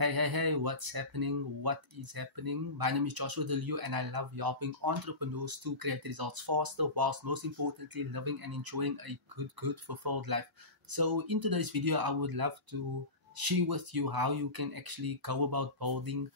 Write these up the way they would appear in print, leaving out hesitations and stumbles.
Hey, what's happening? What is happening? My name is Joshua Deliu and I love helping entrepreneurs to create results faster whilst most importantly living and enjoying a good, fulfilled life. So, in today's video, I would love to share with you how you can actually go about building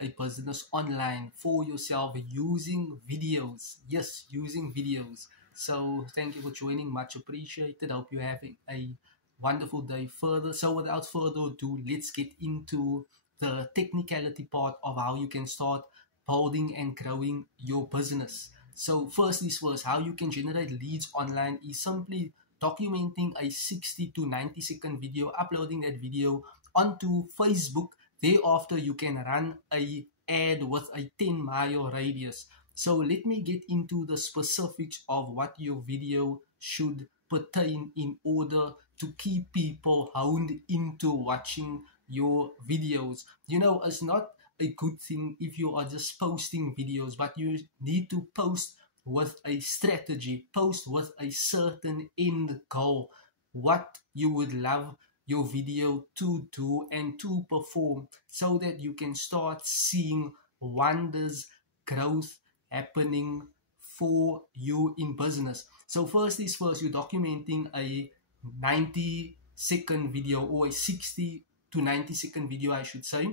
a business online for yourself using videos. Yes, using videos. So, thank you for joining. Much appreciated. Hope you're having a wonderful day further. So without further ado, let's get into the technicality part of how you can start building and growing your business. So first is first, how you can generate leads online is simply documenting a 60 to 90-second video, uploading that video onto Facebook. Thereafter, you can run a ad with a 10-mile radius. So let me get into the specifics of what your video should pertain in order to keep people honed into watching your videos. It's not a good thing if you are just posting videos, but you need to post with a strategy, post with a certain end goal, what you would love your video to do and to perform, so that you can start seeing wonders, growth happening for you in business. So first is first, you're documenting a 90-second video, or a 60 to 90-second video, I should say,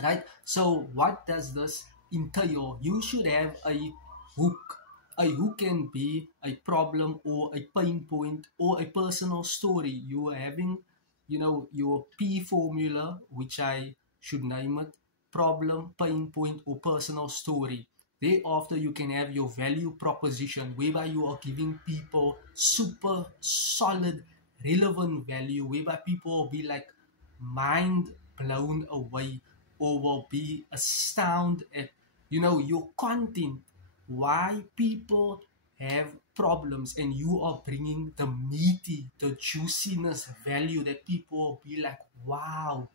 right? So what does this entail? You should have a hook. A hook can be a problem or a pain point or a personal story. You are having, your P formula, which I should name it: problem, pain point, or personal story. Thereafter, you can have your value proposition, whereby you are giving people super solid, relevant value, whereby people will be like mind blown away, or will be astounded at your content, why people have problems, and you are bringing the meaty, the juiciness value that people will be like, wow,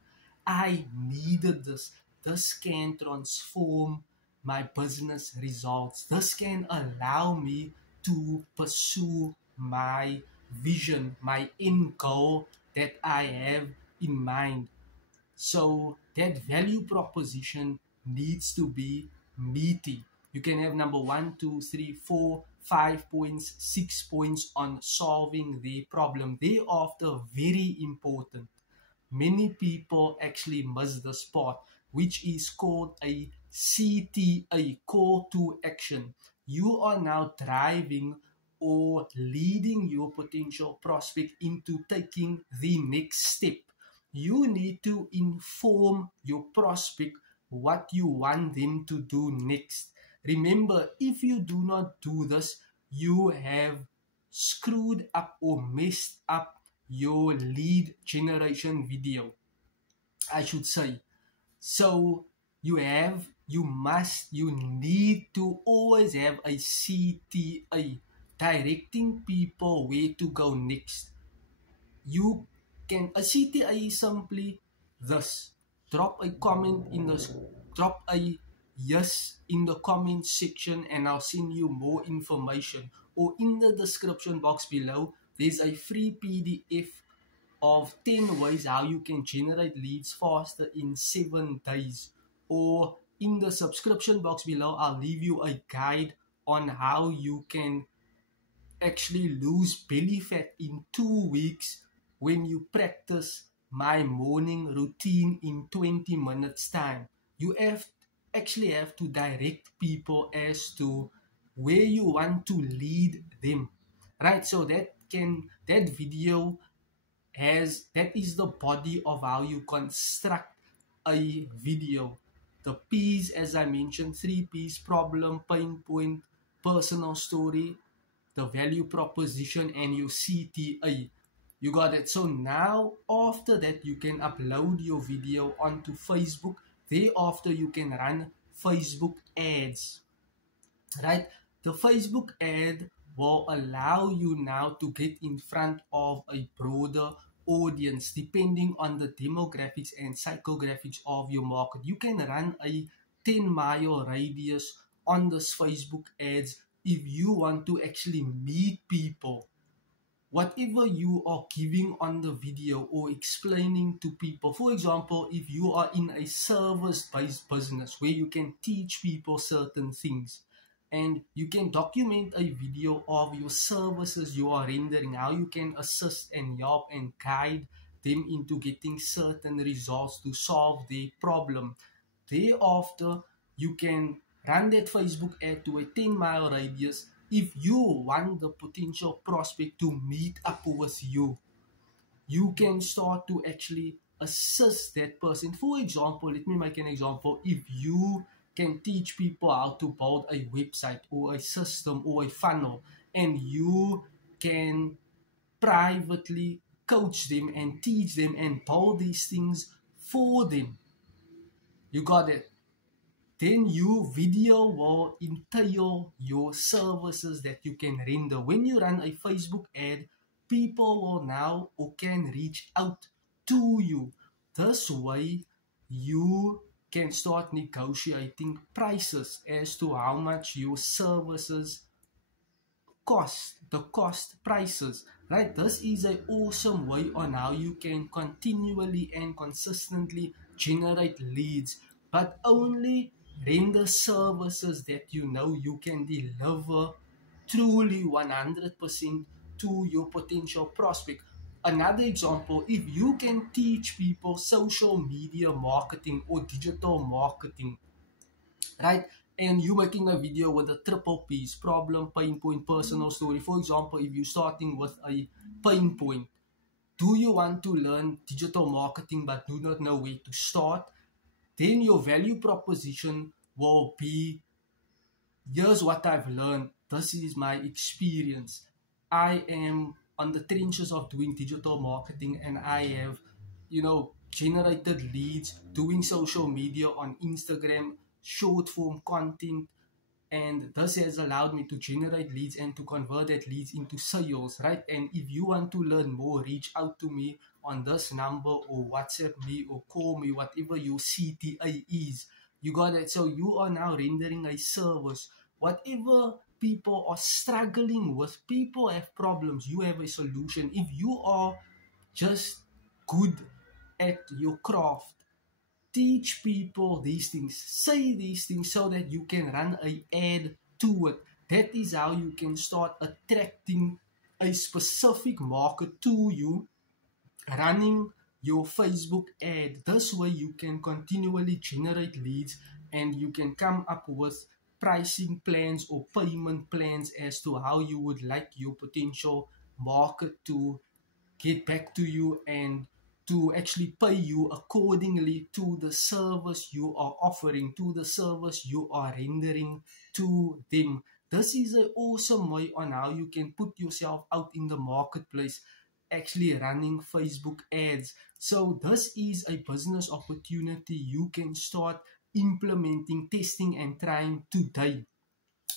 I needed this can transform my business results, this can allow me to pursue my vision, my end goal that I have in mind. So that value proposition needs to be meaty. You can have number 1, 2, 3, 4, 5 points, 6 points on solving the problem. Thereafter, very important, many people actually miss this part, which is called a CTA, call to action. You are now driving or leading your potential prospect into taking the next step. You need to inform your prospect what you want them to do next. Remember, if you do not do this, you have screwed up or messed up your lead generation video, I should say. So you need to always have a CTA, directing people where to go next. You can, a CTA is simply this: drop a comment in the drop a yes in the comment section and I'll send you more information, or in the description box below there's a free PDF of 10 ways how you can generate leads faster in 7 days, or in the subscription box below I'll leave you a guide on how you can actually lose belly fat in 2 weeks when you practice my morning routine in 20 minutes time. You actually have to direct people as to where you want to lead them, right? So that video that is the body of how you construct a video. The P's, as I mentioned, 3 P's: problem, pain point, personal story, the value proposition, and your CTA. You got it. So now after that, you can upload your video onto Facebook. Thereafter, you can run Facebook ads, right? The Facebook ad will allow you now to get in front of a broader audience depending on the demographics and psychographics of your market. You can run a 10-mile radius on this Facebook ads if you want to actually meet people whatever you are giving on the video or explaining to people. For example, if you are in a service-based business where you can teach people certain things, and you can document a video of your services you are rendering, how you can assist and help and guide them into getting certain results to solve their problem. Thereafter, you can run that Facebook ad to a 10-mile radius if you want the potential prospect to meet up with you. You can start to actually assist that person. For example, let me make an example. If you can teach people how to build a website or a system or a funnel, and you can privately coach them and teach them and build these things for them, you got it. Then your video will entail your services that you can render. When you run a Facebook ad, people will now or can reach out to you. This way, you can start negotiating prices as to how much your services cost, the cost prices, right? This is an awesome way on how you can continually and consistently generate leads, but only render services that you know you can deliver truly 100% to your potential prospect. Another example, if you can teach people social media marketing or digital marketing, right? And you're making a video with a triple P's: problem, pain point, personal story. For example, if you're starting with a pain point, do you want to learn digital marketing but do not know where to start? Then your value proposition will be, here's what I've learned. This is my experience. I am on the trenches of doing digital marketing, and I have, generated leads doing social media on Instagram, short form content, and this has allowed me to generate leads and to convert that leads into sales, right? And if you want to learn more, reach out to me on this number or WhatsApp me or call me, whatever your CTA is. You got it. So you are now rendering a service. Whatever people are struggling with, people have problems, you have a solution. If you are just good at your craft, teach people these things, say these things so that you can run an ad to it. That is how you can start attracting a specific market to you, running your Facebook ad. This way you can continually generate leads and you can come up with pricing plans or payment plans as to how you would like your potential market to get back to you and to actually pay you accordingly to the service you are offering, to the service you are rendering to them. This is an awesome way on how you can put yourself out in the marketplace, actually running Facebook ads. So this is a business opportunity you can start implementing, testing and trying today.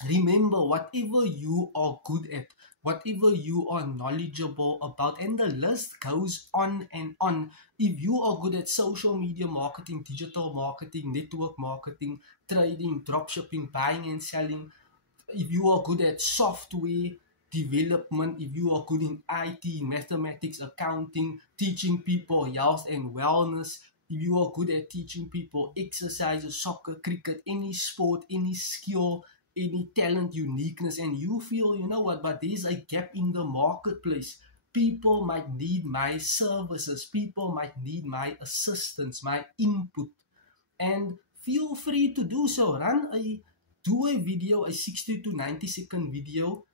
Remember, whatever you are good at, whatever you are knowledgeable about, and the list goes on and on. If you are good at social media marketing, digital marketing, network marketing, trading, dropshipping, buying and selling, if you are good at software development, if you are good in IT, mathematics, accounting, teaching people health and wellness, if you are good at teaching people exercises, soccer, cricket, any sport, any skill, any talent, uniqueness, and you feel, you know what, but there's a gap in the marketplace. People might need my services. People might need my assistance, my input. And feel free to do so. Do a video, a 60 to 90 second video.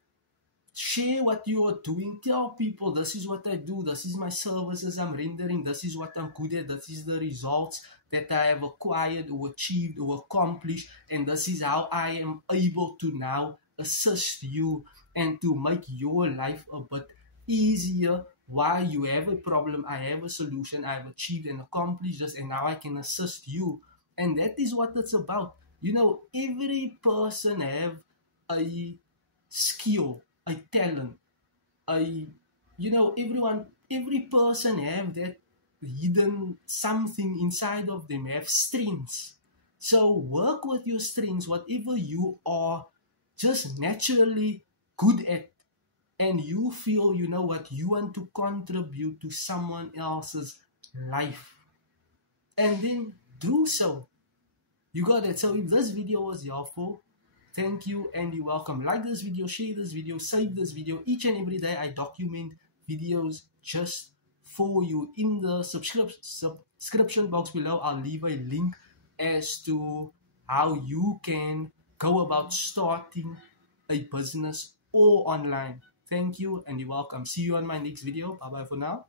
Share what you are doing. Tell people, this is what I do. This is my services I'm rendering. This is what I'm good at. This is the results that I have acquired or achieved or accomplished. And this is how I am able to now assist you and to make your life a bit easier. While you have a problem, I have a solution. I have achieved and accomplished this, and now I can assist you. And that is what it's about. You know, every person have a skill, a talent, every person have that hidden something inside of them, have strengths. So work with your strengths, whatever you are just naturally good at. and you feel, you know what, you want to contribute to someone else's life, and then do so. You got it. So if this video was helpful, thank you and you're welcome. Like this video, share this video, save this video. Each and every day I document videos just for you. In the subscription box below, I'll leave a link as to how you can go about starting a business or online. Thank you and you're welcome. See you on my next video. Bye bye for now.